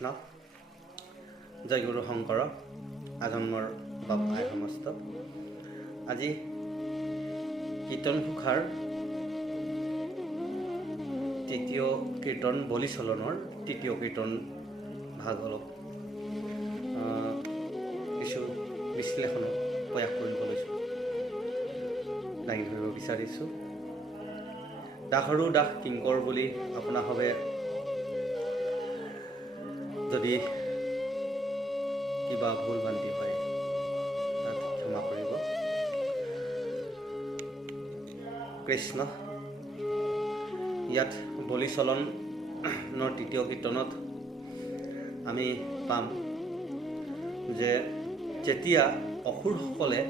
কৃষ্ণ জয় গুৰু শংকৰ আজন্মৰ বাপ আই সমস্ত। আজি কীৰ্তন ঘোষাৰ তৃতীয় কীৰ্তন বলি চলনৰ তৃতীয় কীৰ্তন ভাগ অলপ কিছু বিশ্লেষণত প্ৰয়াস কৰিব লৈছোঁ, দাঙি ধৰিব বিচাৰিছোঁ। দাসৰো দাস কিংকৰ বুলি আপোনাৰ সবে যদি কিবা ভুল ভ্ৰান্তি হয় তাত ক্ষমা কৰিব। কৃষ্ণ ইয়াত বলি চলনৰ তৃতীয় কীৰ্তনত আমি পাম যে যেতিয়া অসুৰসকলে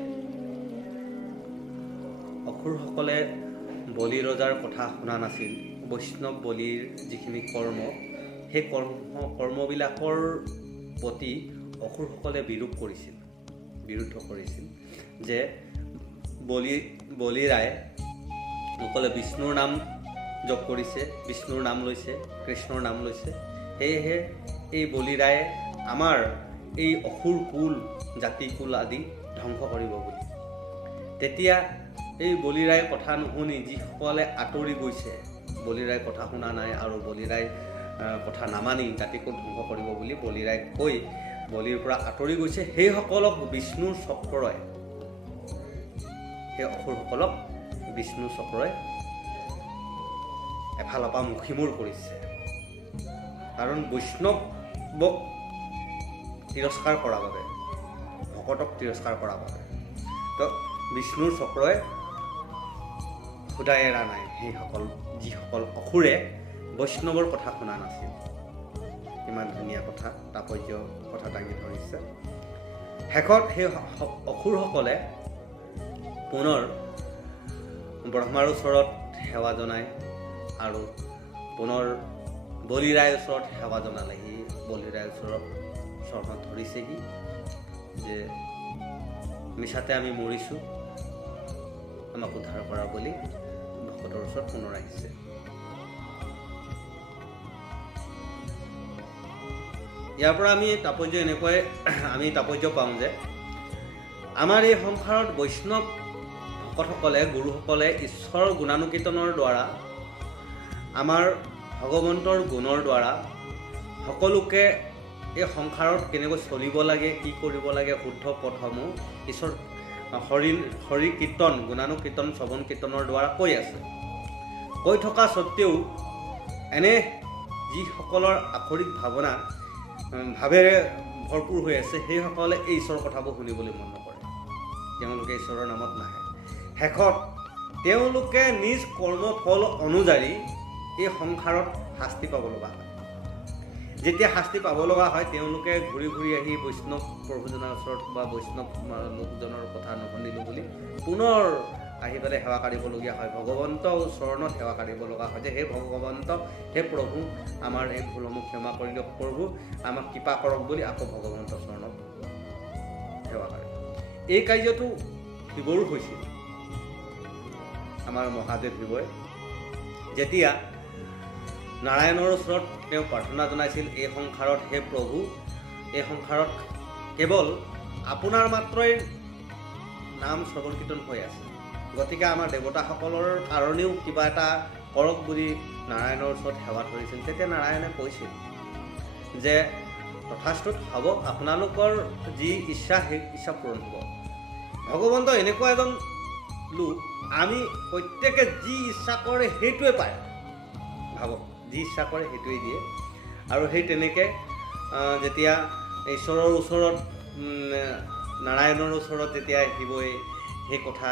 বলি ৰজাৰ কথা শুনা নাছিল, বৈষ্ণৱ বলিৰ যিখিনি কৰ্ম সেই কৰ্মবিলাকৰ প্ৰতি অসুৰসকলে বিৰোধ কৰিছিল যে বলিৰায় সকলে বিষ্ণুৰ নাম জপ কৰিছে, বিষ্ণুৰ নাম লৈছে, কৃষ্ণৰ নাম লৈছে, সেয়েহে এই বলিৰায়ে আমাৰ এই অসুৰ কুল জাতি কুল আদি ধ্বংস কৰিব বুলি। তেতিয়া এই বলিৰায় কথা নুশুনি যিসকলে আঁতৰি গৈছে, বলিৰায় কথা শুনা নাই আৰু বলিৰায় কথা নামানি জাতিকুল ধ্বংস কৰিব বুলি বলিৰায় কৈ বলিৰ পৰা আঁতৰি গৈছে, সেইসকলক বিষ্ণুৰ চক্ৰই, সেই অসুৰসকলক বিষ্ণু চক্ৰই এফালৰ পৰা মুখিমূৰ কৰিছে। কাৰণ বৈষ্ণৱক তিৰস্কাৰ কৰাৰ বাবে, ভকতক তিৰস্কাৰ কৰাৰ বাবে তো বিষ্ণুৰ চক্ৰই সুদাই এৰা নাই যিসকল অসুৰে বৈষ্ণৱৰ কথা শুনা নাছিল। ইমান ধুনীয়া কথা, তাৎপৰ্য কথা দাঙি ধৰিছে। শেষত সেই অসুৰসকলে পুনৰ ব্ৰহ্মাৰ ওচৰত সেৱা জনায় আৰু পুনৰ বলিৰায়ৰ ওচৰত সেৱা জনালেহি। বলিৰায়ৰ ওচৰত চৰণত ধৰিছেহি যে মিছাতে আমি মৰিছোঁ, আমাক উদ্ধাৰ কৰা বুলি ভকতৰ ওচৰত পুনৰ আহিছে। ইয়াৰ পৰা আমি তাৎপৰ্য পাওঁ যে আমাৰ এই সংসাৰত বৈষ্ণৱ ভকতসকলে, গুৰুসকলে ঈশ্বৰৰ গুণানুকীৰ্তনৰ দ্বাৰা, আমাৰ ভগৱন্তৰ গুণৰ দ্বাৰা সকলোকে এই সংসাৰত কেনেকৈ চলিব লাগে, কি কৰিব লাগে, শুদ্ধ পথসমূহ ঈশ্বৰ হৰি কীৰ্তন, গুণানুকীৰ্তন, শ্ৰৱণ কীৰ্তনৰ দ্বাৰা কৈ আছে। কৈ থকা স্বত্বেও এনে যিসকলৰ আখৰিক ভাৱেৰে ভৰপূৰ হৈ আছে, সেইসকলে এই ঈশ্বৰৰ কথাবোৰ শুনিবলৈ মন নকৰে, তেওঁলোকে ঈশ্বৰৰ নামত নাহে। শেষত তেওঁলোকে নিজ কৰ্মফল অনুযায়ী এই সংসাৰত শাস্তি পাব লগা হয়। যেতিয়া শাস্তি পাব লগা হয়, তেওঁলোকে ঘূৰি ঘূৰি আহি বৈষ্ণৱ প্ৰভুজনৰ ওচৰত বা বৈষ্ণৱ লোকজনৰ কথা নুশুনিলোঁ বুলি পুনৰ আহি পেলাই সেৱা কাঢ়িবলগীয়া হয়। ভগৱন্তৰ চৰণত সেৱা কাঢ়িব লগা হয় যে হে ভগৱন্ত, হে প্ৰভু, আমাৰ এই ভুলসমূহ ক্ষমা কৰি দিয়ক, প্ৰভু আমাক কৃপা কৰক বুলি আকৌ ভগৱন্তৰ চৰণত সেৱা কাঢ়ে। এই কাৰ্যটো শিৱৰো হৈছিল। আমাৰ মহাদেৱ শিৱই যেতিয়া নাৰায়ণৰ ওচৰত তেওঁ প্ৰাৰ্থনা জনাইছিল, এই সংসাৰত হে প্ৰভু, এই সংসাৰত কেৱল আপোনাৰ মাত্ৰই নাম শ্ৰৱণ কীৰ্তন হৈ আছে, গতিকে আমাৰ দেৱতাসকলৰ কাৰণেও কিবা এটা কৰক বুলি নাৰায়ণৰ ওচৰত সেৱা ধৰিছিল। তেতিয়া নাৰায়ণে কৈছিল যে তথাস্তুত হ'ব, আপোনালোকৰ যি ইচ্ছা সেই ইচ্ছা পূৰণ হ'ব। ভগৱন্ত এনেকুৱা এজন লোক, আমি প্ৰত্যেকে যি ইচ্ছা কৰে সেইটোৱে পায়। ভাবক, যি ইচ্ছা কৰে সেইটোৱেই দিয়ে। আৰু সেই তেনেকৈ যেতিয়া ঈশ্বৰৰ ওচৰত, নাৰায়ণৰ ওচৰত যেতিয়া শিৱই সেই কথা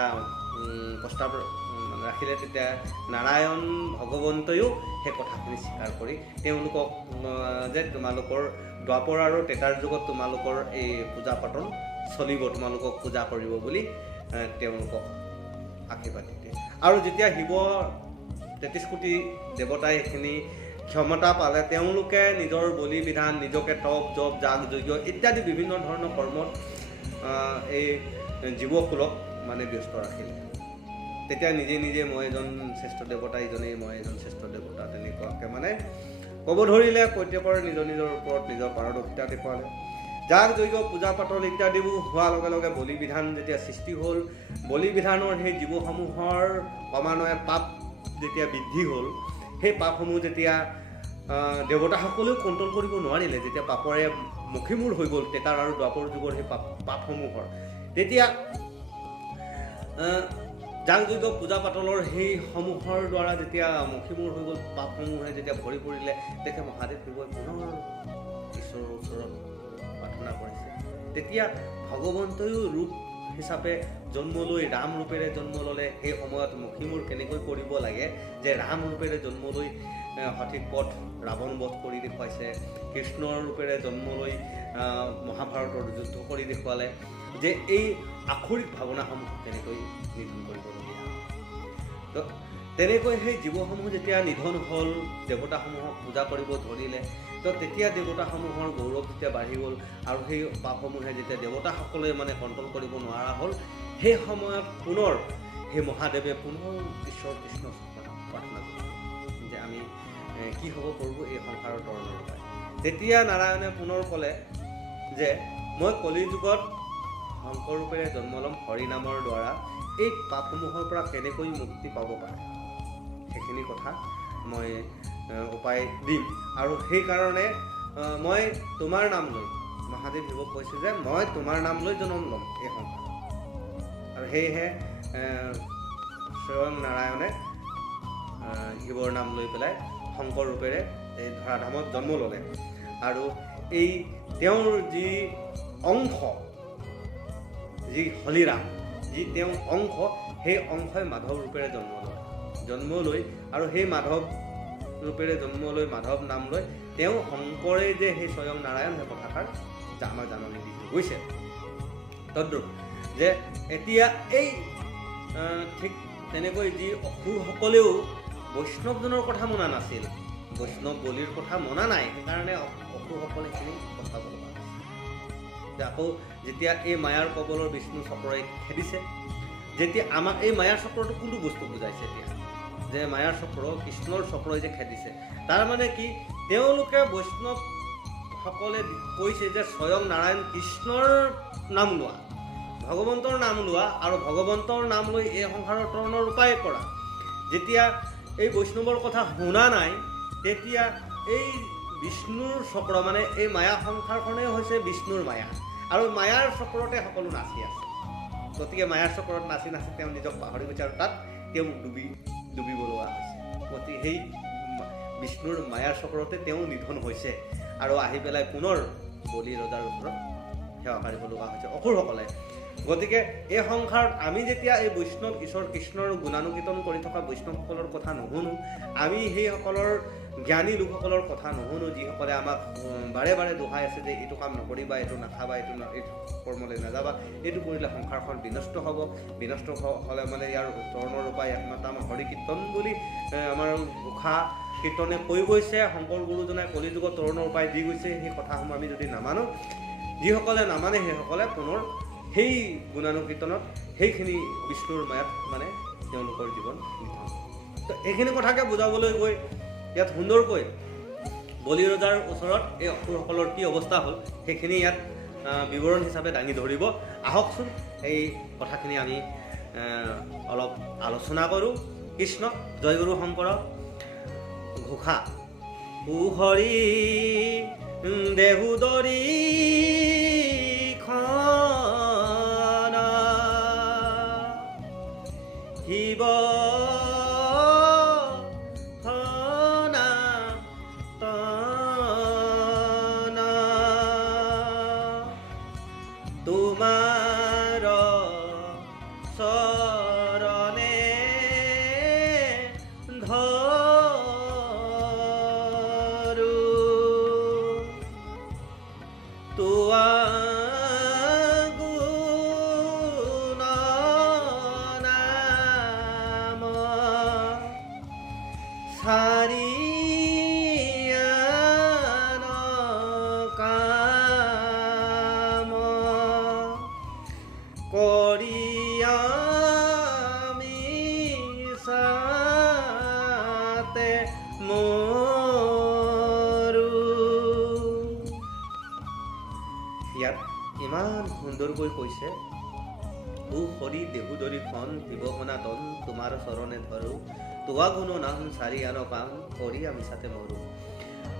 প্ৰস্তাৱ ৰাখিলে, তেতিয়া নাৰায়ণ ভগৱন্তয়ো সেই কথাখিনি স্বীকাৰ কৰি তেওঁলোকক যে তোমালোকৰ দ্বাপৰ আৰু ত্ৰেতাৰ যুগত তোমালোকৰ এই পূজা পাতল চলিব, তোমালোকক পূজা কৰিব বুলি তেওঁলোকক আশীৰ্বাদ দিয়ে। আৰু যেতিয়া শিৱ 33 কোটি দেৱতাই সেইখিনি ক্ষমতা পালে, তেওঁলোকে নিজৰ বলি বিধান, নিজকে তপ জপ যাগ যজ্ঞ ইত্যাদি বিভিন্ন ধৰণৰ কৰ্মত এই জীৱকুলক মানে ব্যস্ত ৰাখিলে। তেতিয়া নিজে মই এজন শ্ৰেষ্ঠ দেৱতা, ইজনেই মই এজন শ্ৰেষ্ঠ দেৱতা, তেনেকুৱাকৈ মানে ক'ব ধৰিলে প্ৰত্যেকৰে নিজৰ নিজৰ ওপৰত নিজৰ পাৰদৰ্শিতা দেখুৱালে। যাগ যজ্ঞ পূজা পাতল ইত্যাদিবোৰ হোৱাৰ লগে লগে বলি বিধান যেতিয়া সৃষ্টি হ'ল, বলি বিধানৰ সেই জীৱসমূহৰ ক্ৰমান্বয়ে পাপ যেতিয়া বৃদ্ধি হ'ল, সেই পাপসমূহ যেতিয়া দেৱতাসকলেও কণ্ট্ৰল কৰিব নোৱাৰিলে, যেতিয়া পাপৰে মুখীমূৰ হৈ গ'ল তেতাৰ আৰু দ্বাপৰ যুগৰ সেই পাপসমূহৰ, তেতিয়া যাগ যজ্ঞ পূজা পাতলৰ সেই সমূহৰ দ্বাৰা যেতিয়া মুখীমূৰ হৈ গ'ল, পাপসমূহে যেতিয়া ভৰি পৰিলে, তেতিয়া মহাদেৱ শিৱই পুনৰ ঈশ্বৰৰ ওচৰত প্ৰাৰ্থনা কৰিছে। তেতিয়া ভগৱন্তয়ো ৰূপ হিচাপে জন্ম লৈ ৰাম ৰূপেৰে জন্ম ল'লে। সেই সময়ত মুখীমূৰ কেনেকৈ কৰিব লাগে, যে ৰাম ৰূপেৰে জন্ম লৈ সঠিক পথ ৰাৱণ বধ কৰি দেখুৱাইছে, কৃষ্ণৰ ৰূপেৰে জন্ম লৈ মহাভাৰতৰ যুদ্ধ কৰি দেখুৱালে, যে এই আখৰিক ভাৱনাসমূহ কেনেকৈ নিধন কৰিবলগীয়া। তো তেনেকৈ সেই জীৱসমূহ যেতিয়া নিধন হ'ল, দেৱতাসমূহক পূজা কৰিব ধৰিলে, তো তেতিয়া দেৱতাসমূহৰ গৌৰৱ যেতিয়া বাঢ়ি গ'ল আৰু সেই পাপসমূহে যেতিয়া দেৱতাসকলে কণ্ট্ৰল কৰিব নোৱাৰা হ'ল, সেই সময়ত পুনৰ সেই মহাদেৱে পুনৰ ঈশ্বৰ কৃষ্ণক প্ৰাৰ্থনা কৰিলে যে আমি কি হ'ব প্ৰভু এই সংসাৰৰ তৰণৰ উপায়। তেতিয়া নাৰায়ণে পুনৰ ক'লে যে মই কলি যুগত শংকৰ ৰূপেৰে জন্ম ল'ম, হৰিনামৰ দ্বাৰা এই পাপসমূহৰ পৰা কেনেকৈ মুক্তি পাব পাৰে সেইখিনি কথা মই উপায় দিম। আৰু সেইকাৰণে মই তোমাৰ নাম লৈ, মহাদেৱ শিৱক কৈছে যে মই তোমাৰ নাম লৈ জন্ম ল'ম এই সংসাৰ। আৰু সেয়েহে স্বয়ং নাৰায়ণে শিৱৰ নাম লৈ পেলাই শংকৰ ৰূপেৰে এই ধৰাধামত জন্ম ল'লে। আৰু এই তেওঁৰ যি অংশ, যি হলিৰাম, যি তেওঁ অংশ, সেই অংশই মাধৱ ৰূপেৰে জন্ম লৈ আৰু সেই মাধৱ ৰূপেৰে জন্ম লৈ মাধৱ নাম লৈ তেওঁ শংকৰে যে সেই স্বয়ং নাৰায়ণ সেই কথাষাৰ আমাক জাননী দি গৈছে। তদ্ৰূপ যে এতিয়া এই ঠিক তেনেকৈ যি অসুৰসকলেও বৈষ্ণৱজনৰ কথা মনা নাছিল, বৈষ্ণৱ বলিৰ কথা মনা নাই, সেইকাৰণে অসুৰসকলে সেইখিনি কথা ক'ব লগা হৈছে। আকৌ যেতিয়া এই মায়াৰ কবলৰ বিষ্ণু চক্ৰই খেদিছে, যেতিয়া আমাক এই মায়াৰ চক্ৰটো কোনটো বস্তু বুজাইছে এতিয়া, যে মায়াৰ চক্ৰ কৃষ্ণৰ চক্ৰই যে খেদিছে, তাৰ মানে কি তেওঁলোকে বৈষ্ণৱসকলে কৈছে যে স্বয়ং নাৰায়ণ কৃষ্ণৰ নাম লোৱা, ভগৱন্তৰ নাম লোৱা আৰু ভগৱন্তৰ নাম লৈ এই সংসাৰৰ তৰণৰ উপায় কৰা। যেতিয়া এই বৈষ্ণৱৰ কথা শুনা নাই, তেতিয়া এই বিষ্ণুৰ চক্ৰ এই মায়া সংসাৰখনেই হৈছে বিষ্ণুৰ মায়া, আৰু মায়াৰ চক্ৰতে সকলো নাচি আছে। গতিকে মায়াৰ চক্ৰত নাচি নাচি তেওঁ নিজক পাহৰি গৈছে আৰু তাত তেওঁ ডুবিব লগা হৈছে। গতিকে সেই বিষ্ণুৰ মায়াৰ চক্ৰতে তেওঁ নিধন হৈছে আৰু আহি পেলাই পুনৰ বলি ৰজাৰ ওচৰত সেৱা কাঢ়িব লগা হৈছে অসুৰসকলে। গতিকে এই সংসাৰত আমি যেতিয়া এই বৈষ্ণৱ ঈশ্বৰ কৃষ্ণৰ গুণানুকীৰ্তন কৰি থকা বৈষ্ণৱসকলৰ কথা নুশুনো, আমি সেইসকলৰ জ্ঞানী লোকসকলৰ কথা নুশুনো, যিসকলে আমাক বাৰে বাৰে দোহাই আছে যে এইটো কাম নকৰিবা, এইটো নাখাবা, এইটো কৰ্মলৈ নাযাবা, এইটো কৰিলে সংসাৰখন বিনষ্ট হ'ব, বিনষ্ট হ'লে ইয়াৰ তৰণৰ উপায় একমাত্ৰ আমাৰ হৰি কীৰ্তন বুলি আমাৰ ঘোষা কীৰ্তনে কৈ গৈছে। শংকৰ গুৰুজনাই কলি যুগত তৰণৰ উপায় দি গৈছে। সেই কথাসমূহ আমি যদি নামানো, যিসকলে নামানে সেইসকলে পুনৰ সেই গুণানুকীৰ্তনত সেইখিনি বিষ্ণুৰ মায়াত তেওঁলোকৰ জীৱন নিধন। তো এইখিনি কথাকে বুজাবলৈ গৈ ইয়াত সুন্দৰকৈ বলি ৰজাৰ ওচৰত এই অসুৰসকলৰ কি অৱস্থা হ'ল সেইখিনি ইয়াত বিৱৰণ হিচাপে দাঙি ধৰিব। আহকচোন এই কথাখিনি আমি অলপ আলোচনা কৰোঁ। কৃষ্ণ জয় গুৰু শংকৰ ঘোষা কুহৰি দেহুদৰি শিৱ তোমাৰ চৰণে ধৰো ইয়াত ইমান সুন্দৰকৈ কৈছে, ও হৰি দেহু দৰিখন শিৱ সনাতন তোমাৰ চৰণে ধৰো, তোৱা গুণ নাম চাৰি আন পাম কৰি আমি চাতে মৰো।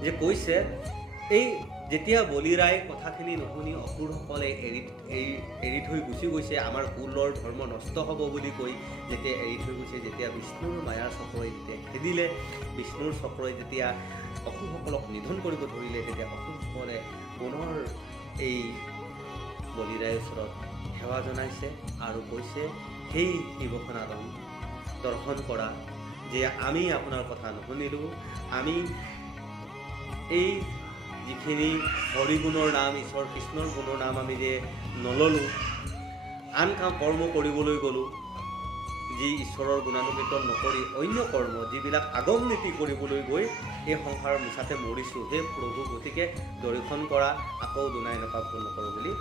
যে কৈছে এই যেতিয়া বলিৰাই কথাখিনি নুশুনি অসুৰসকলে এৰি থৈ গুচি গৈছে, আমাৰ কুলৰ ধৰ্ম নষ্ট হ'ব বুলি কৈ যেতিয়া এৰি থৈ গৈছে, যেতিয়া বিষ্ণুৰ মায়াৰ চক্ৰই যেতিয়া খেদিলে, বিষ্ণুৰ চক্ৰই যেতিয়া অসুৰসকলক নিধন কৰিব ধৰিলে, তেতিয়া অসুৰসকলে পুনৰ এই বলিৰায়ৰ ওচৰত সেৱা জনাইছে আৰু কৈছে, সেই শিৱ সনাতন দৰ্শন কৰা, যে আমি আপোনাৰ কথা নুশুনিলোঁ, আমি এই যিখিনি হৰিগুণৰ নাম, ঈশ্বৰ কৃষ্ণৰ গুণৰ নাম আমি যে নললোঁ, আন কাম কৰ্ম কৰিবলৈ গ'লোঁ, যি ঈশ্বৰৰ গুণানুকীৰ্তন নকৰি অন্য কৰ্ম যিবিলাক আগম নীতি কৰিবলৈ গৈ এই সংসাৰৰ মিছাতে মৰিছোঁ, সেই প্ৰভু গতিকে দৰ্শন কৰা, আকৌ দুনাই নপা ভুল নকৰোঁ বুলি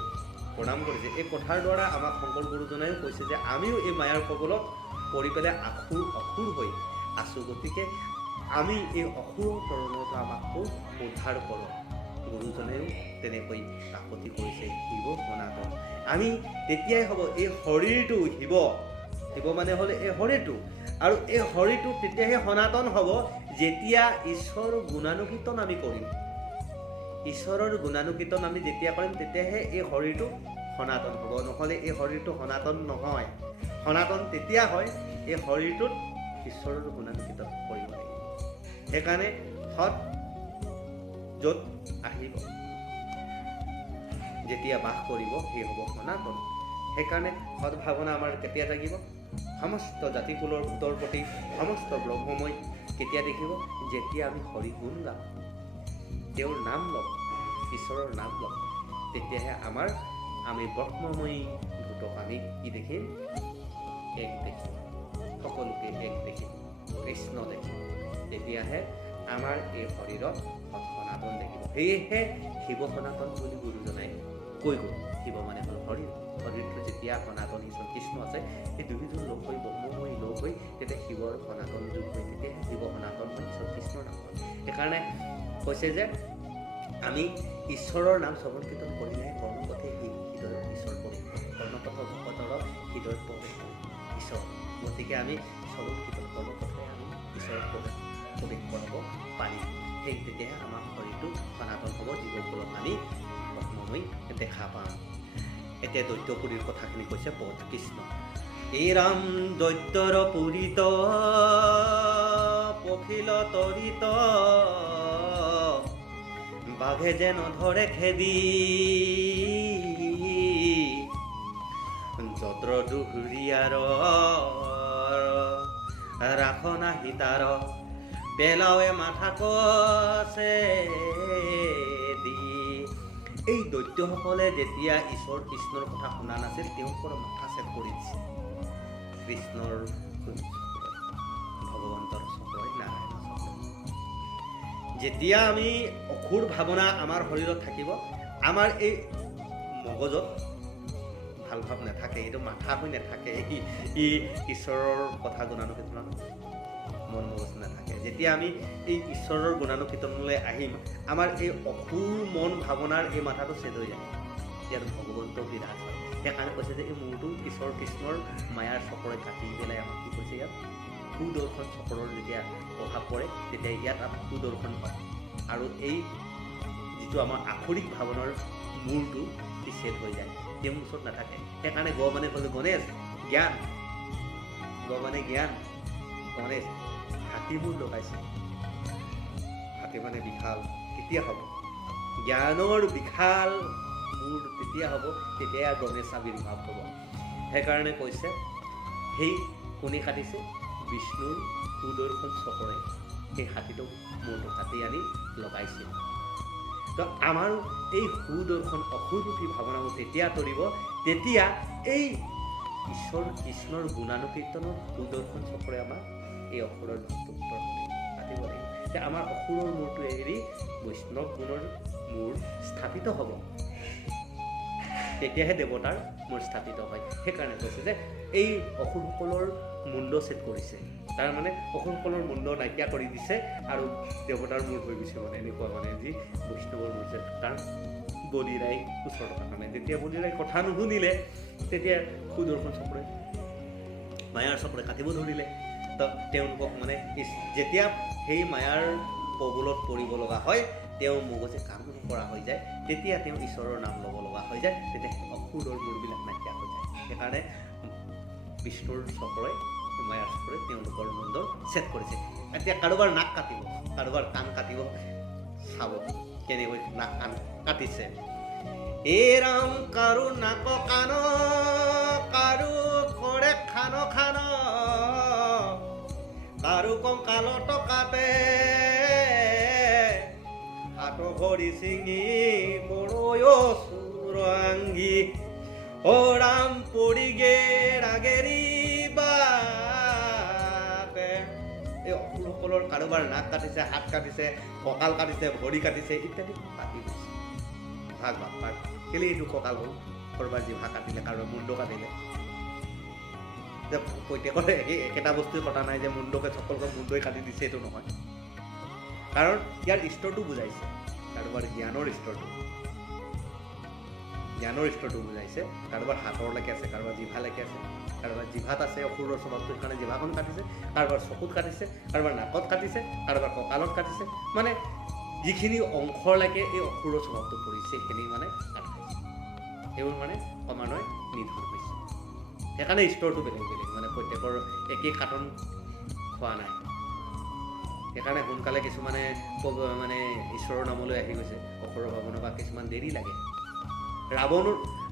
প্ৰণাম কৰিছে। এই কথাৰ দ্বাৰা আমাক শংকৰ গুৰুজনায়ো কৈছে যে আমিও এই মায়াৰ কবলত পৰি পেলাই অসুৰ হৈ আছোঁ, গতিকে আমি এই অসুৰৰ তৰণৰ পৰা আমাকো উদ্ধাৰ কৰক। গুৰুজনেও তেনেকৈ কাকতি কৰিছে শিৱ সনাতন। আমি তেতিয়াই হ'ব এই শৰীৰটো শিৱ মানে হ'লে এই শৰীৰটো, আৰু এই শৰীৰটো তেতিয়াহে সনাতন হ'ব যেতিয়া ঈশ্বৰৰ গুণানুকীৰ্তন আমি কৰিম। ঈশ্বৰৰ গুণানুকীৰ্তন আমি যেতিয়া কৰিম তেতিয়াহে এই শৰীৰটো সনাতন হ'ব, নহ'লে এই শৰীৰটো সনাতন নহয়। সনাতন তেতিয়া হয় এই শৰীৰটোত ঈশ্বৰৰ গুণানুকীৰ্তন কৰিব লাগিব। সেইকাৰণে সৎ য'ত আহিব, যেতিয়া বাস কৰিব, সেই হ'ব সনাতন। সেইকাৰণে সদ্ভাৱনা আমাৰ কেতিয়া জাগিব? সমস্ত জাতিকুলৰ ভূতৰ প্ৰতি সমস্ত ব্ৰহ্মময় কেতিয়া দেখিব? যেতিয়া আমি হৰি গুণ গাম, তেওঁৰ নাম ল'ম, ঈশ্বৰৰ নাম ল'ম, তেতিয়াহে আমি ব্ৰহ্মময়ী ভূতক আমি কি দেখিম? এক দেখিম, সকলোকে এক দেখিম, কৃষ্ণ দেখিম। তেতিয়াহে আমাৰ এই শৰীৰত সনাতন দেখিব। সেয়েহে শিৱ সনাতন বুলি গুৰুজনাই কৈ গ'ল। শিৱ মানে হ'ল শৰীৰ, শৰীৰটো যেতিয়া সনাতন ঈশ্বৰ কৃষ্ণ আছে, সেই দুয়োজন লগ হৈ ব্ৰহ্মময়ী লগ হৈ তেতিয়া শিৱৰ সনাতন যুগ হৈ তেতিয়াহে শিৱ সনাতন হয়, ঈশ্বৰ কৃষ্ণৰ নাম হয়। সেইকাৰণে কৈছে যে আমি ঈশ্বৰৰ নাম শ্ৰৱণ কীৰ্তন কৰিলেহে কৰ্ণপথে হৃদয়ত ঈশ্বৰ পবিত্ৰ, কৰ্ণপথ ভকতৰ হৃদয়ত পবিত্ৰ ঈশ্বৰ। গতিকে আমি শ্ৰৱণ কীৰ্তন কৰ্ণপথে আমি ঈশ্বৰক প্ৰৱেশ কৰাব পাৰিম। সেই তেতিয়াহে আমাৰ শৰীৰটো সনাতন হ'ব, জীৱকুলক আমি ব্ৰহ্মময়ী দেখা পাম। এতিয়া দৈত্যপুৰীৰ কথাখিনি কৈছে পদ কৃষ্ণ। এই ৰাম দৈত্যৰ পুৰিত পখিল তৰিত, বাঘে যেন ধৰে খেদি, যদ্ৰ দুহুৰীয়াৰ ৰাখনা হিতাৰ, পেলাৱে মাথা কছে দি। এই দৈত্যসকলে যেতিয়া ঈশ্বৰ কৃষ্ণৰ কথা শুনা নাছিল, তেওঁলোকৰ মাথা চেট কৰি দিছিল কৃষ্ণৰ ভগৱন্তৰ চক্ৰই, নাৰায়ণৰ চক্ৰই। যেতিয়া আমি অসুৰ ভাৱনা আমাৰ শৰীৰত থাকিব, আমাৰ এই মগজত ভাল ভাৱ নাথাকে, এইটো মাথা হৈ নাথাকে, ই ঈশ্বৰৰ কথা গুণানুকীৰ্তনত মন মগজ নাথাকে। যেতিয়া আমি এই ঈশ্বৰৰ গুণানুকীৰ্তনলৈ আহিম, আমাৰ এই অসুৰ মন ভাৱনাৰ এই মাথাটো ছেদ হৈ যায়, ইয়াত ভগৱন্ত বিৰাজ হয়। সেইকাৰণে কৈছে যে এই মূৰটো ঈশ্বৰ কৃষ্ণৰ মায়াৰ চক্ৰই কাটি পেলাই আমাক কি কৈছে, ইয়াত সুদৰ্শন চক্ৰৰ যেতিয়া প্ৰভাৱ পৰে, তেতিয়া ইয়াত আমাক সুদৰ্শন হয়। আৰু এই যিটো আমাৰ আখৰিক ভাৱনাৰ মূৰটো সি ছেদ হৈ যায়, তেওঁ ওচৰত নাথাকে। সেইকাৰণে গ মানে হ'ল গণেশ, জ্ঞান, গ মানে জ্ঞান, গণেশ হাতী মূৰ লগাইছে। হাতী মানে বিশাল, কেতিয়া হ'ব? জ্ঞানৰ বিশাল মূৰ তেতিয়া হ'ব, তেতিয়া গণেশ আৱিৰ্ভাৱ হ'ব। সেইকাৰণে কৈছে সেই কোনে কাটিছে? বিষ্ণুৰ সুদৰ্শন চক্ৰই সেই হাতীটোক মূৰটো কাটি আনি লগাইছিল। তো আমাৰো এই সুদৰ্শন অসুৰূপী ভাৱনাবোৰ তেতিয়া তৰিব, তেতিয়া এই ঈশ্বৰ কৃষ্ণৰ গুণানুকীৰ্তনৰ সুদৰ্শন চক্ৰই আমাক এই অসুৰৰ উত্তৰ কাটিব লাগিব। যে আমাৰ অসুৰৰ মূৰটো এৰি বৈষ্ণৱ গুণৰ মূৰ স্থাপিত হ'ব, তেতিয়াহে দেৱতাৰ মূৰ স্থাপিত হয়। সেইকাৰণে কৈছে যে এই অসুৰসকলৰ মুণ্ড ছেদ কৰিছে, তাৰ মানে অসুৰসকলৰ মুণ্ড নাইকিয়া কৰি দিছে আৰু দেৱতাৰ মূৰ হৈ গৈছে, মানে এনেকুৱা মানে যি বৈষ্ণৱৰ মূৰ ছেদ। কাৰণ বলিৰাই ওচৰত থকা নাই। যেতিয়া বলিৰাই কথা নুশুনিলে তেতিয়া সুদৰ্শন চক্ৰই মায়াৰ চক্ৰই কাটিব ধৰিলে। তো তেওঁলোকক মানে যেতিয়া সেই মায়াৰ কবলত পৰিব লগা হয়, তেওঁ মগজে কাম কৰা হৈ যায়, তেতিয়া তেওঁ ঈশ্বৰৰ নাম ল'ব লগা হৈ যায়, তেতিয়া অসুৰৰ মূৰবিলাক নাইকিয়া হৈ যায়। সেইকাৰণে বিষ্ণুৰ চক্ৰই মায়াৰ চক্ৰই তেওঁলোকৰ মুণ্ডৰ ছেদ কৰিছে। এতিয়া কাৰোবাৰ নাক কাটিব, কাৰোবাৰ কাণ কাটিব, চাব কেনেকৈ নাক কাণ কাটিছে। এ ৰাম কাৰো নাক কাণ, কাৰো কৰে খান খান, কাৰো কঁকালত কাটে, হাত ভৰি ছিঙি মৰৈ চুৰাংগী, অ ৰাম পৰিগে ৰাগেৰি বাটে। এই অসুৰসকলৰ কাৰোবাৰ নাক কাটিছে, হাত কাটিছে, কঁকাল কাটিছে, ভৰি কাটিছে ইত্যাদি কাটি গৈছে। ভাগ ভাগ ভাগ কেলে এইটো কঁকাল হ'ল, কাৰোবাৰ জিভা কাটিলে, কাৰোবাৰ মুণ্ড কাটিলে। যে প্ৰত্যেকৰ একেটা বস্তুৱে কটা নাই যে মুণ্ডকে সকলোকে মুণ্ডই কাটি দিছে, এইটো নহয়। কাৰণ ইয়াৰ স্তৰটো বুজাইছে, কাৰোবাৰ জ্ঞানৰ স্তৰটো বুজাইছে। কাৰোবাৰ হাতৰলৈকে আছে, কাৰোবাৰ জিভালৈকে আছে, কাৰোবাৰ জিভাত আছে অসুৰৰ স্বভাৱটো, সেইকাৰণে জিভাখন কাটিছে, কাৰোবাৰ চকুত কাটিছে, কাৰোবাৰ নাকত কাটিছে, কাৰোবাৰ কঁকালত কাটিছে। মানে যিখিনি অংশলৈকে এই অসুৰৰ স্বভাৱটো পৰিছে সেইখিনি মানে কাট খাইছে। সেইবোৰ মানে ক্ৰমান্বয়ে নিধন হৈছে। সেইকাৰণে স্তৰটো বেলেগ বেলেগ, মানে প্ৰত্যেকৰ একেই কাটন খোৱা নাই। সেইকাৰণে সোনকালে কিছুমানে মানে ঈশ্বৰৰ নামলৈ আহি গৈছে, অসুৰৰ ভাৱনা বা কিছুমান দেৰি লাগে।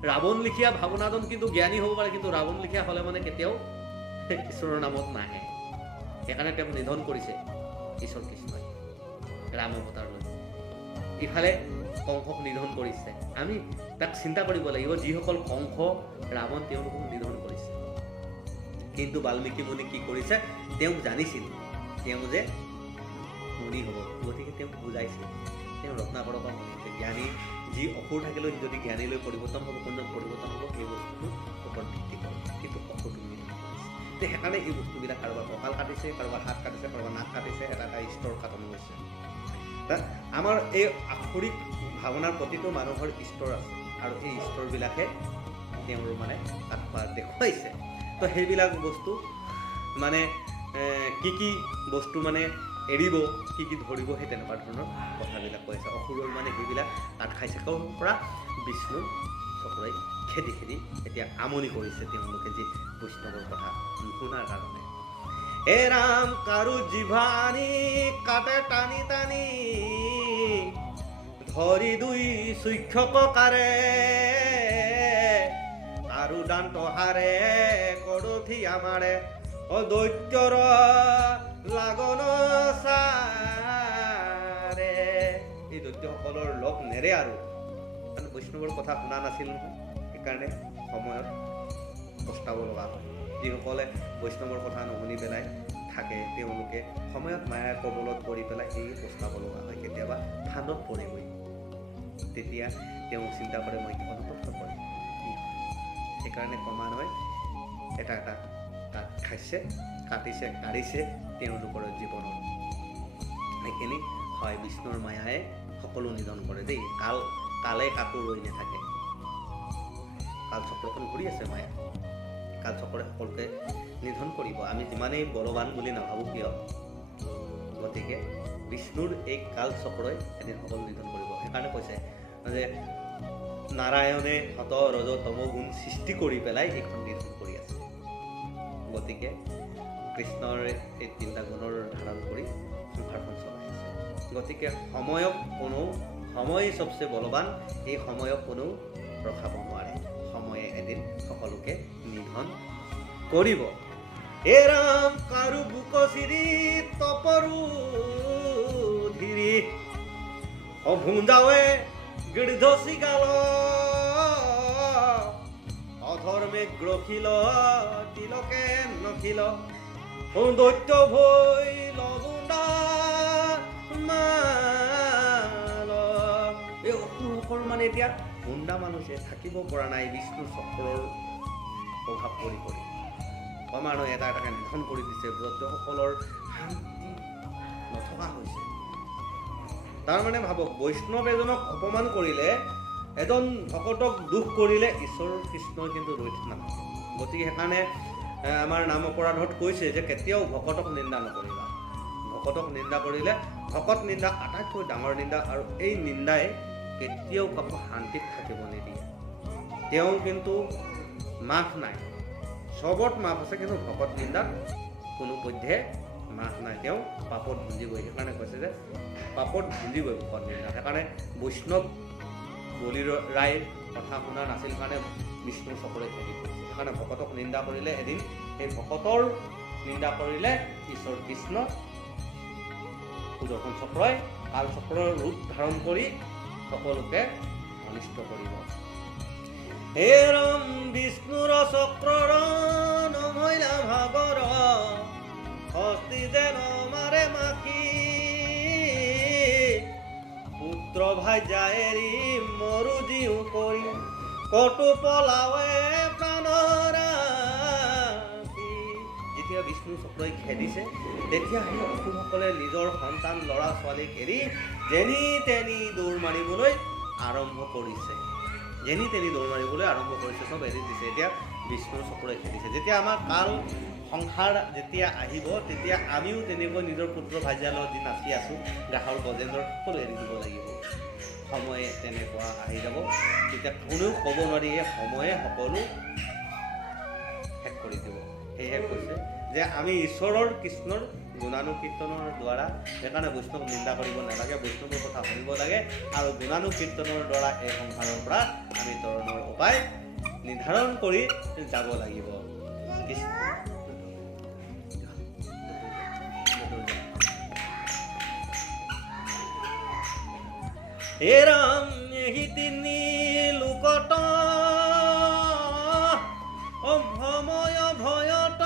ৰাৱণ লিখীয়া ভাৱনাজন কিন্তু জ্ঞানী হ'ব পাৰে, কিন্তু ৰাৱণ লিখীয়া হ'লে মানে কেতিয়াও ঈশ্বৰৰ নামত নাহে। সেইকাৰণে তেওঁক নিধন কৰিছে ঈশ্বৰ কৃষ্ণই ৰাম অৱতাৰ লৈ। ইফালে কংসক নিধন কৰিছে। আমি তাক চিন্তা কৰিব লাগিব, যিসকল কংস ৰাৱণ তেওঁলোকক নিধন কৰিছে, কিন্তু বাল্মীকি মুনি কি কৰিছে, তেওঁক জানিছিল তেওঁ যে মুনি হ'ব, গতিকে তেওঁক বুজাইছিল। তেওঁ ৰত্নাকৰৰ পৰা শুনিছে, জ্ঞানী যি অসুৰ থাকিলেও যদি জ্ঞানীলৈ পৰিৱৰ্তন হ'ব, কোনজন পৰিৱৰ্তন হ'ব, এই বস্তুটোৰ ওপৰত ভিত্তি কৰে, কিন্তু অসুৰটো নিধন কৰিছে। তো সেইকাৰণে এই বস্তুবিলাক কাৰোবাৰ কঁকাল কাটিছে, কাৰোবাৰ হাত কাটিছে, কাৰোবাৰ নাক কাটিছে, এটা এটা স্তৰ কাটন হৈছে। আমাৰ এই আসুৰিক ভাৱনাৰ প্ৰতিটো মানুহৰ স্তৰ আছে, আৰু এই স্তৰবিলাকে তেওঁৰ মানে কাটবা দেখুৱাইছে। তো সেইবিলাক বস্তু মানে কি বস্তু মানে এৰিব, কি ধৰিব, সেই তেনেকুৱা ধৰণৰ কথাবিলাক কৈ আছে। অসুৰৰ মানে সেইবিলাক কাট খাইছে পৰা বিষ্ণু চক্ৰই খেদি এতিয়া আমনি কৰিছে তেওঁলোকে যি বৈষ্ণৱৰ কথা নুশুনাৰ কাৰণে। হে ৰাম কাৰো জিভা আনি কাটে টানি টানি, ধৰি দুই চক্ষু কাৰে, কাৰো দান্ত হাৰে কৰথি আমাৰে, দৈত্যৰ লাগন চাৰে। এই দৈত্যসকলৰ লগ নেৰে আৰু কাৰণ বৈষ্ণৱৰ কথা শুনা নাছিল নহয়, সেইকাৰণে সময়ত পস্তাব লগা হয়। যিসকলে বৈষ্ণৱৰ কথা নুশুনি পেলাই থাকে, তেওঁলোকে সময়ত মায়াৰ কবলত পৰি পেলাই এই পস্তাব লগা হয়। কেতিয়াবা ফান্দত পৰিবই, তেতিয়া তেওঁ চিন্তা কৰে মই অনুভৱ নকৰিম। সেইকাৰণে ক্ৰমান্বয়ে এটা এটা কাট খাইছে, কাটিছে, কাঢ়িছে তেওঁলোকৰ জীৱনত। সেইখিনি হয় বিষ্ণুৰ মায়াই সকলো নিধন কৰে দেই। কালে কাকো ৰৈ নাথাকে, কাল চক্ৰখন ঘূৰি আছে মায়া, কাল চক্ৰে সকলোকে নিধন কৰিব। আমি যিমানেই বলৱান বুলি নাভাবোঁ কিয়, গতিকে বিষ্ণুৰ এই কাল চক্ৰই এদিন সকলো নিধন কৰিব। সেইকাৰণে কৈছে যে নাৰায়ণে হত ৰজ তম গুণ সৃষ্টি কৰি পেলাই এইখন নিধন কৰি আছে। গতিকে কৃষ্ণৰ এই তিনিটা গুণৰ ধাৰণ কৰি সংসাৰখন চলাই আছে। গতিকে সময় চবচে বলৱান, এই সময়ক কোনো ৰখাব নোৱাৰে। সময়ে এদিন সকলোকে নিধন কৰিব। হে ৰাম কাৰু বুক চিৰি তপৰু ধীৰি, অভুঞ্জাৱে গৃধ চিগাল, অধৰ্মে গ্ৰখিল তিলকে নখিল, দৈত্য ভৈ লগুণ্ডা মাল। এই অসুৰসকল মানে এতিয়া গুণ্ডা মানুহে থাকিব পৰা নাই বিষ্ণু চক্ৰৰ প্ৰভাৱ পৰি ক্ৰমান্বয়ে এটা এটাকে নিধন কৰি দিছে। ব্ৰতসকলৰ শান্তি নথকা হৈছে। তাৰমানে ভাবক, বৈষ্ণৱ এজনক অপমান কৰিলে এজন ভকতক দুখ কৰিলে ঈশ্বৰ কৃষ্ণই কিন্তু ৰৈ নাথাকে। গতিকে সেইকাৰণে আমাৰ নাম অপৰাধত কৈছে যে কেতিয়াও ভকতক নিন্দা নকৰিবা। ভকতক নিন্দা কৰিলে ভকত নিন্দা আটাইতকৈ ডাঙৰ নিন্দা, আৰু এই নিন্দাই কেতিয়াও কাকো শান্তিত থাকিব নিদিয়ে। তেওঁ কিন্তু মাফ নাই, চবত মাফ আছে, কিন্তু ভকত নিন্দাত কোনো পধ্যে মাফ নাই, তেওঁ পাপত ভুঞ্জিবই। সেইকাৰণে কৈছে যে পাপত ভুঞ্জিবই ভকত নিন্দা। সেইকাৰণে বৈষ্ণৱ বলি ৰায়ৰ কথা শুনা নাছিল কাৰণে বিষ্ণুৰ চকুৰে খেদি কৰিছে। সেইকাৰণে ভকতক নিন্দা কৰিলে এদিন সেই ভকতৰ নিন্দা কৰিলে ঈশ্বৰ কৃষ্ণ সুদৰ্শন চক্ৰই কাল চক্ৰৰ ৰূপ ধাৰণ কৰি সকলোকে অনিষ্ট কৰিব। হে ৰাম বিষ্ণুৰ চক্ৰৰ নমৈলা ভাগৰ হস্তি যেন মাৰে মাখি পুত্ৰ ভাই এৰি মৰু জিউ কৰি কটু পলাৱে প্ৰাণৰ যেতিয়া বিষ্ণু চক্ৰই খেদিছে তেতিয়া সেই অসুৰসকলে নিজৰ সন্তান ল'ৰা ছোৱালীক এৰি যেনি তেনি দৌৰ মাৰিবলৈ আৰম্ভ কৰিছে। চব এৰি দিছে। এতিয়া বিষ্ণুৰ চক্ৰই খেদিছে। যেতিয়া আমাৰ কাল সংসাৰ যেতিয়া আহিব তেতিয়া আমিও তেনেকৈ নিজৰ পুত্ৰ ভাইজাৰ লগত যি নাচি আছোঁ গ্ৰাহৰ গজেন্দ্ৰৰ সকলো এৰি দিব লাগিব। সময়ে তেনেকুৱা আহি যাব, তেতিয়া কোনেও ক'ব নোৱাৰি এই সময়ে সকলো শেষ কৰি দিব। সেয়েহে কৈছে যে আমি ঈশ্বৰৰ কৃষ্ণৰ গুণানুকীৰ্তনৰ দ্বাৰা, সেইকাৰণে বৈষ্ণৱক নিন্দা কৰিব নালাগে, বৈষ্ণৱৰ কথা শুনিব লাগে, আৰু গুণানুকীৰ্তনৰ দ্বাৰা এই সংসাৰৰ পৰা আমি তৰণৰ উপায় নিৰ্ধাৰণ কৰি যাব লাগিব। হে ৰাম এহি তিনি লোকত অভময় ভয়ত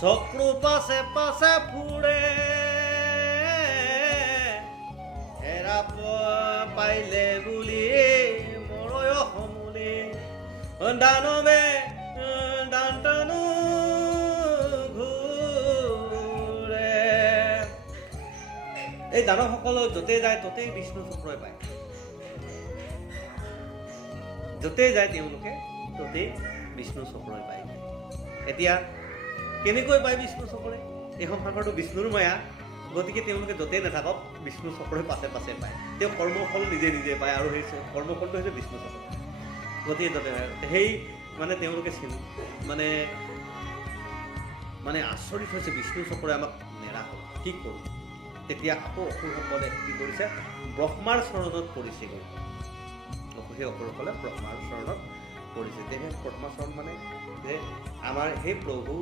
চক্ৰু পাছে পাছে ফুৰে হেৰা পাইলে বুলি মৰয় সমুলি দানৱে দান্তনু ঘূৰে। এই দানৱসকল য'তে যায় ত'তেই বিষ্ণু চক্ৰই পায়, য'তেই যায় তেওঁলোকে ত'তেই বিষ্ণু চক্ৰই পায়। এতিয়া কেনেকৈ পায় বিষ্ণু চক্ৰই? এই সংসাৰটো বিষ্ণুৰ মায়া, গতিকে তেওঁলোকে য'তেই নাথাকক বিষ্ণু চক্ৰই পাছে পাছে পায়। তেওঁ কৰ্মফল নিজে নিজে পায়, আৰু সেই কৰ্মফলটো হৈছে বিষ্ণু চক্ৰ। গতিকে ত'তে সেই তেওঁলোকে মানে আচৰিত হৈছে, বিষ্ণু চক্ৰই আমাক নেৰা হ'ল, কি কৰোঁ? তেতিয়া আকৌ অসুৰসকলে কি কৰিছে? ব্ৰহ্মাৰ চৰণত পৰিছেগৈ। সেই অসুৰসকলে ব্ৰহ্মাৰ চৰণত পৰিছে। তেহে ব্ৰহ্মাচৰণ যে আমাৰ সেই প্ৰভু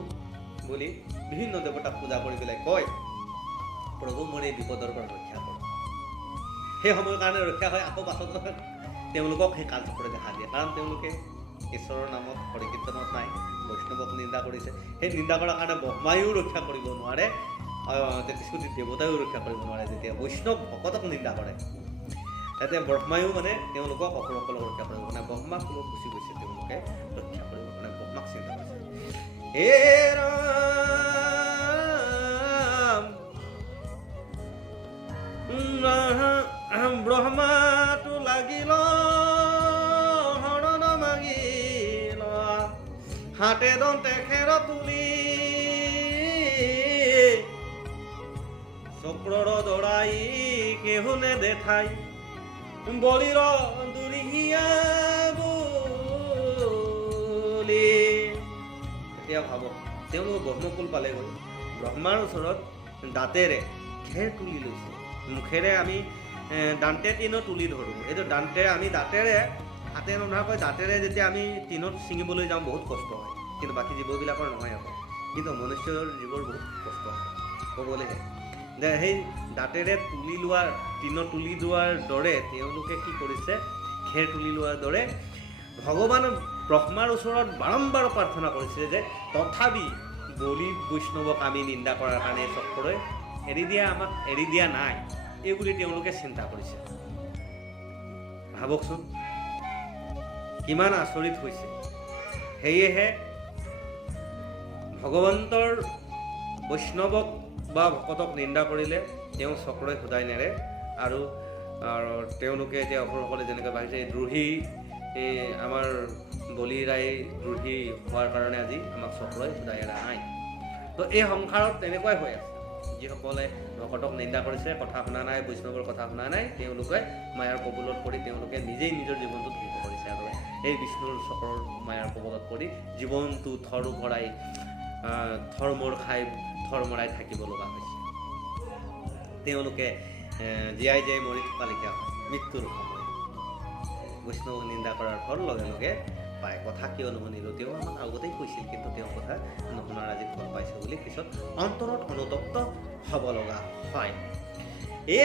বুলি বিভিন্ন দেৱতাক পূজা কৰি পেলাই কয়, প্ৰভু মোৰ এই বিপদৰ পৰা ৰক্ষা কৰ। সেই সময়ৰ কাৰণে ৰক্ষা হয়, আকৌ পাছত তেওঁলোকক সেই কালচক্ৰে দেখা দিয়ে, কাৰণ তেওঁলোকে ঈশ্বৰৰ নামত হৰি কীৰ্তনত নাই, বৈষ্ণৱক নিন্দা কৰিছে। সেই নিন্দা কৰাৰ কাৰণে ব্ৰহ্মায়ো ৰক্ষা কৰিব নোৱাৰে, ৩৩ কোটি দেৱতায়ো ৰক্ষা কৰিব নোৱাৰে। যেতিয়া বৈষ্ণৱ ভকতক নিন্দা কৰে তাতে ব্ৰহ্মায়ো তেওঁলোকক অসুৰসকলক ৰক্ষা কৰিব, ব্ৰহ্মাক কোনো গুচি গৈছে, তেওঁলোকে ৰক্ষা কৰিব ব্ৰহ্মাক চিন্তা কৰিছে। হে ৰাম ব্ৰহ্মাটো লাগিল হৰণ মাগিল হাতে দন্তে খেৰ তুলি চক্ৰৰ দৰাই কেহুনে দেখাই বলিৰ দুৰিহিয়া বুলি। এতিয়া ভাবক, তেওঁলোক ব্ৰহ্মকুল পালেগৈ, ব্ৰহ্মাৰ ওচৰত দাঁতেৰে খেৰ তুলি লৈছে। মুখেৰে আমি দান্তে টিনত তুলি ধৰোঁ, এইটো দান্তেৰে আমি দাঁতেৰে হাতে নধৰাকৈ দাঁতেৰে যেতিয়া আমি টিনত ছিঙিবলৈ যাওঁ বহুত কষ্ট হয়, কিন্তু বাকী জীৱবিলাকৰ নহয় আকৌ। কিন্তু মনুষ্যৰ জীৱৰ বহুত কষ্ট হয় ক'বলৈহে। সেই দাঁতেৰে তুলি লোৱা, টিনত তুলি লোৱাৰ দৰে তেওঁলোকে কি কৰিছে? খেৰ তুলি লোৱাৰ দৰে ভগৱান ব্ৰহ্মাৰ ওচৰত বাৰম্বাৰ প্ৰাৰ্থনা কৰিছে যে তথাপি বলি বৈষ্ণৱক আমি নিন্দা কৰাৰ কাৰণে চক্ৰই আমাক এৰি দিয়া নাই, এই বুলি তেওঁলোকে চিন্তা কৰিছে। ভাবকচোন কিমান আচৰিত হৈছে। সেয়েহে ভগৱন্তৰ বৈষ্ণৱক বা ভকতক নিন্দা কৰিলে তেওঁ চক্ৰই সদায় নেৰে, আৰু আৰু তেওঁলোকে এতিয়া অসুৰসকলে যেনেকৈ ভাবিছে এই দ্ৰোহী আমাৰ বলিৰাই দ্ৰোহী হোৱাৰ কাৰণে আজি আমাক চক্ৰই সুদাই এৰা নাই। তো এই সংসাৰত তেনেকুৱাই হৈ আছে। যিসকলে ভকতক নিন্দা কৰিছে, কথা শুনা নাই, বৈষ্ণৱৰ কথা শুনা নাই, তেওঁলোকে মায়াৰ কবলত পৰি তেওঁলোকে নিজেই নিজৰ জীৱনটো ধ্বংস কৰিছে। আৰু এই বিষ্ণুৰ চক্ৰৰ মায়াৰ কবলত পৰি জীৱনটো থৰ মৰাই থাকিব লগা হৈছে। তেওঁলোকে জীয়াই মৰি থকা লিখা মৃত্যুৰ সময়। বৈষ্ণৱক নিন্দা কৰাৰ ফল লগে লগে পায়। কথা কিয় নুশুনিলোঁ? তেওঁ আমাক আগতেই কৈছিল, কিন্তু তেওঁৰ কথা নুশুনাৰ আজি ফল পাইছোঁ বুলি পিছত অন্তৰত অনুতপ্ত হ'ব লগা হয়।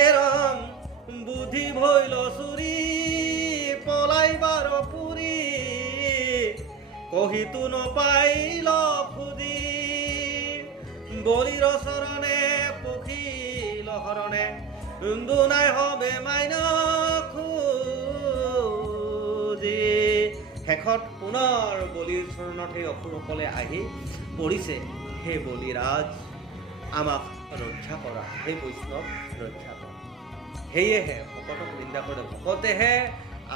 এৰম বুদ্ধি ভৈল চুৰি পলাইবাৰ পুৰি কহিতো নপাইল খুদি বলিৰ চৰণে পখিল হৰণে দুনাই হবে মাইন খুজি। শেষত পুনৰ বলিৰ চৰণত সেই অসুৰসকলে আহি পৰিছে। সেই বলিৰাজ আমাক ৰক্ষা কৰা, সেই বৈষ্ণৱ ৰক্ষা কৰা। সেয়েহে ভকতক নিন্দা কৰে। ভকতেহে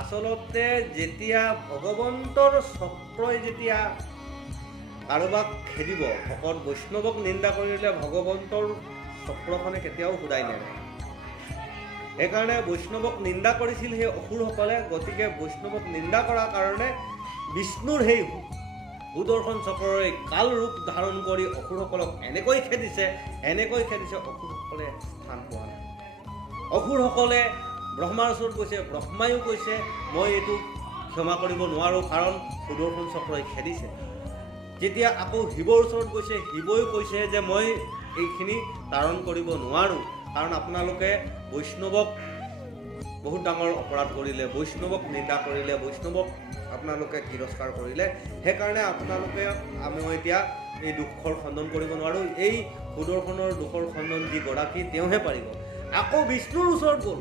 আচলতে যেতিয়া ভগৱন্তৰ চক্ৰই যেতিয়া কাৰোবাক খেদিব, ভকত বৈষ্ণৱক নিন্দা কৰিলে ভগৱন্তৰ চক্ৰখনে কেতিয়াও সুদাই নেৰে। সেইকাৰণে বৈষ্ণৱক নিন্দা কৰিছিল সেই অসুৰসকলে। গতিকে বৈষ্ণৱক নিন্দা কৰাৰ কাৰণে বিষ্ণুৰ সেই সুদৰ্শন চক্ৰৰে কাল ৰূপ ধাৰণ কৰি অসুৰসকলক এনেকৈ খেদিছে অসুৰসকলে স্থান পোৱা নাই। অসুৰসকলে ব্ৰহ্মাৰ ওচৰত গৈছে, ব্ৰহ্মায়ো কৈছে মই এইটো ক্ষমা কৰিব নোৱাৰোঁ, কাৰণ সুদৰ্শন চক্ৰই খেদিছে। যেতিয়া আকৌ শিৱৰ ওচৰত গৈছে, শিৱই কৈছে যে মই এইখিনি তাৰণ কৰিব নোৱাৰোঁ, কাৰণ আপোনালোকে বৈষ্ণৱক বহুত ডাঙৰ অপৰাধ কৰিলে, বৈষ্ণৱক নিন্দা কৰিলে, বৈষ্ণৱক আপোনালোকে তিৰস্কাৰ কৰিলে। সেইকাৰণে আপোনালোকে মই এতিয়া এই দুখৰ খণ্ডন কৰিব নোৱাৰোঁ। এই সুদৰ্শনৰ দুখৰ খণ্ডন যিগৰাকী তেওঁহে পাৰিব। আকৌ বিষ্ণুৰ ওচৰত গ'ল।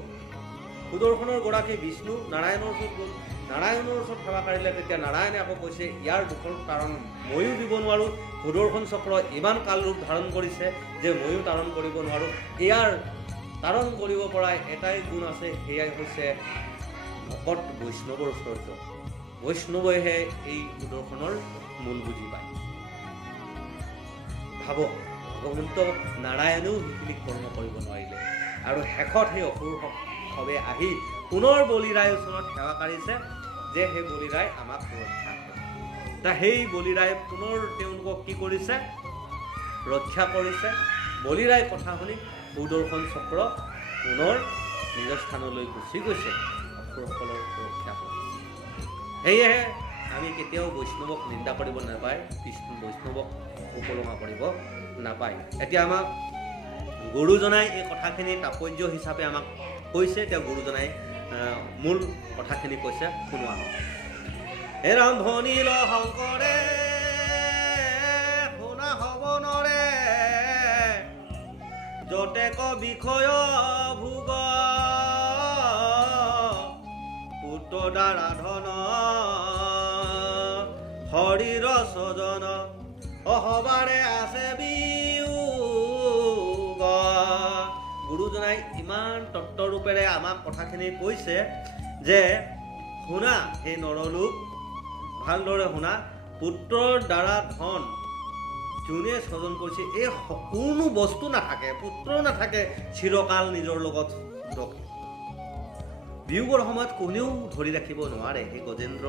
সুদৰ্শনৰ গৰাকী বিষ্ণু নাৰায়ণৰ ওচৰত গ'ল। নাৰায়ণৰ ওচৰত সেৱা কাঢ়িলে। তেতিয়া নাৰায়ণে আকৌ কৈছে ইয়াৰ দুখৰ কাৰণ ময়ো দিব নোৱাৰোঁ। সুদৰ্শন চক্ৰ ইমান কাল ৰূপ ধাৰণ কৰিছে যে ময়ো তাৰণ কৰিব নোৱাৰোঁ। ইয়াৰ তাৰণ কৰিব পৰা এটাই গুণ আছে, সেয়াই হৈছে ভকত বৈষ্ণৱৰ ওচৰত যোৱা। বৈষ্ণৱেহে এই সুদৰ্শনৰ মূল বুজি পায়। ভাবক, ভগৱন্ত নাৰায়ণেও সেইখিনি কৰ্ম কৰিব নোৱাৰিলে, আৰু শেষত সেই অসুৰসকলে আহি পুনৰ বলিৰায়ৰ ওচৰত সেৱা কাঢ়িছে যে সেই বলিৰাই আমাক ৰক্ষা কৰে। সেই বলিৰাই পুনৰ তেওঁলোকক কি কৰিছে? ৰক্ষা কৰিছে। বলিৰাই কথা শুনি সুদৰ্শন চক্ৰ পুনৰ নিজৰ স্থানলৈ গুচি গৈছে, অসুৰসকলৰ ৰক্ষা কৰিছে। সেয়েহে আমি কেতিয়াও বৈষ্ণৱক নিন্দা কৰিব নাপায়, বৈষ্ণৱক উপলুঙা কৰিব নাপায়। এতিয়া আমাক গুৰুজনাই এই কথাখিনি তাৎপৰ্য হিচাপে আমাক কৈছে। তেওঁ গুৰুজনাই মূল কথাখিনি কৈছে, শুনোৱা হওক। এৰম ভনিল শংকৰে শুনা হ'ব নৰে যতেক বিষয় ভোগ পুত্ৰ দ্বাৰা ধন শৰীৰ স্বজন অহবাৰে আছে বিয়োগ। গুৰুজনাই ইমান তত্ত্বৰূপেৰে আমাক কথাখিনি কৈছে যে শুনা সেই নৰলোক, ভালদৰে শুনা। পুত্ৰৰ দ্বাৰা ধন যোনে স্বজন কৰিছে, এই কোনো বস্তু নাথাকে, পুত্ৰ নাথাকে চিৰকাল নিজৰ লগত ৰখে। বিয়োগৰ সময়ত কোনেও ধৰি ৰাখিব নোৱাৰে। সেই গজেন্দ্ৰ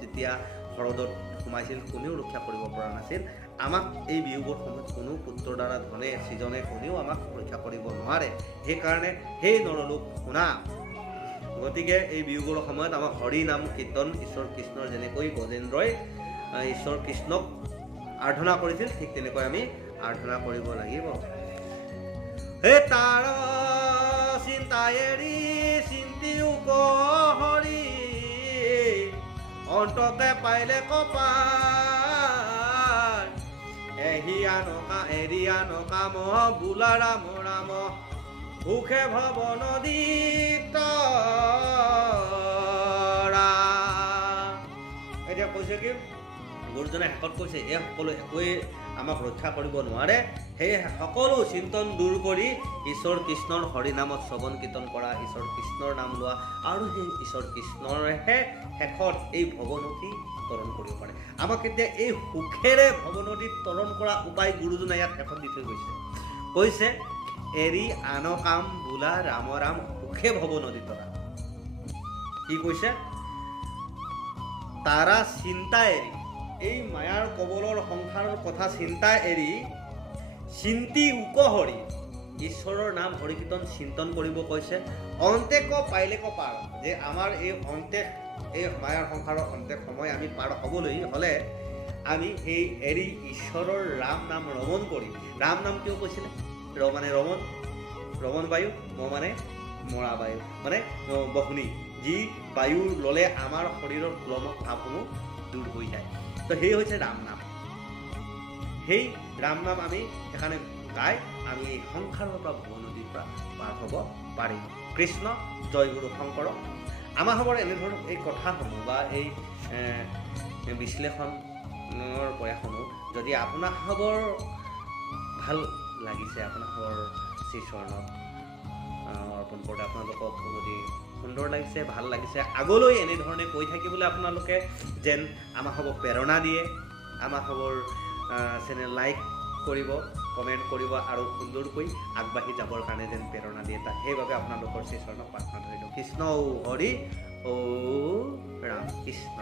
যেতিয়া হ্ৰদত সোমাইছিল, কোনেও ৰক্ষা কৰিব পৰা নাছিল। আমাক এই বিয়োগৰ সময়ত কোনো পুত্ৰৰ দ্বাৰা ধনে সৃজনে কোনেও আমাক ৰক্ষা কৰিব নোৱাৰে। সেইকাৰণে সেই নৰলোক শুনা। গতিকে এই বিয়োগৰ সময়ত আমাক হৰি নাম কীৰ্তন, ঈশ্বৰ কৃষ্ণৰ যেনেকৈ গজেন্দ্ৰই ঈশ্বৰ কৃষ্ণক আৰাধনা কৰিছিল, ঠিক তেনেকৈ আমি আৰাধনা কৰিব লাগিব। হে তাৰ চিন্তা এৰি চিন্তিও হৰি অন্তকে পাইলে কপাল এহিয়া নকা এৰিয়া নকাম বোলা ৰাম ৰাম সুখে ভৱ নদীত। এতিয়া কৈছে কি গুৰুজনে শেষত কৈছে, এই সকলো একোৱেই আমাক ৰক্ষা কৰিব নোৱাৰে। সেই সকলো চিন্তন দূৰ কৰি ঈশ্বৰ কৃষ্ণৰ হৰিনামত শ্ৰৱণ কীৰ্তন কৰা, ঈশ্বৰ কৃষ্ণৰ নাম লোৱা, আৰু সেই ঈশ্বৰ কৃষ্ণৰেহে শেষত এই ভৱনদী তৰণ কৰিব পাৰে। আমাক এতিয়া এই সুখেৰে ভৱনদীত তৰণ কৰা উপায় গুৰুজনাই ইয়াত শেষত দি থৈ কৈছে এৰি আন কাম বোলা ৰাম ৰাম সুখে ভৱনদী তৰা। কি কৈছে? তাৰা চিন্তা এৰি, এই মায়াৰ কবলৰ সংসাৰৰ কথা চিন্তা এৰি চিন্তি উপহৰি ঈশ্বৰৰ নাম হৰি কীৰ্তন চিন্তন কৰিব কৈছে। অন্তেক পাইলেক পাৰ, যে আমাৰ এই অন্তেক, এই মায়াৰ সংসাৰৰ অন্তেক সময় আমি পাৰ হ'বলৈ হ'লে আমি সেই এৰি ঈশ্বৰৰ ৰাম নাম ৰমণ কৰি, ৰাম নাম কিয় কৈছিলে? মানে ৰমণ বায়ু, মানে মৰা বায়ু, মানে বহনি, যি বায়ু ল'লে আমাৰ শৰীৰৰ ক্লমক ভাৱসমূহ দূৰ হৈ যায়। তো সেই হৈছে ৰাম নাম। সেই ৰাম নাম আমি সেইকাৰণে গাই আমি এই সংসাৰৰ পৰা ভৱনদীৰ পৰা পাৰ হ'ব পাৰিম। কৃষ্ণ জয় গুৰু শংকৰ। আমাৰ খবৰ এনেধৰণৰ এই কথাসমূহ বা এই বিশ্লেষণৰ প্ৰয়াসসমূহ যদি আপোনাৰ খবৰ ভাল লাগিছে, আপোনাৰ খবৰ শ্ৰীচৰণত অৰ্পণ কৰোঁতে আপোনালোকক যদি সুন্দৰ লাগিছে, ভাল লাগিছে, আগলৈ এনেধৰণে কৈ থাকিবলৈ আপোনালোকে যেন আমাৰ খবৰ প্ৰেৰণা দিয়ে, আমাৰ খবৰ চেনেল লাইক কৰিব, কমেণ্ট কৰিব, আৰু সুন্দৰকৈ আগবাঢ়ি যাবৰ কাৰণে যেন প্ৰেৰণা দিয়ে, সেইবাবে আপোনালোকৰ শ্ৰীচৰণক প্ৰাৰ্থনা ধৰিলোঁ। কৃষ্ণ ঔ হৰি ঔ ৰাম কৃষ্ণ।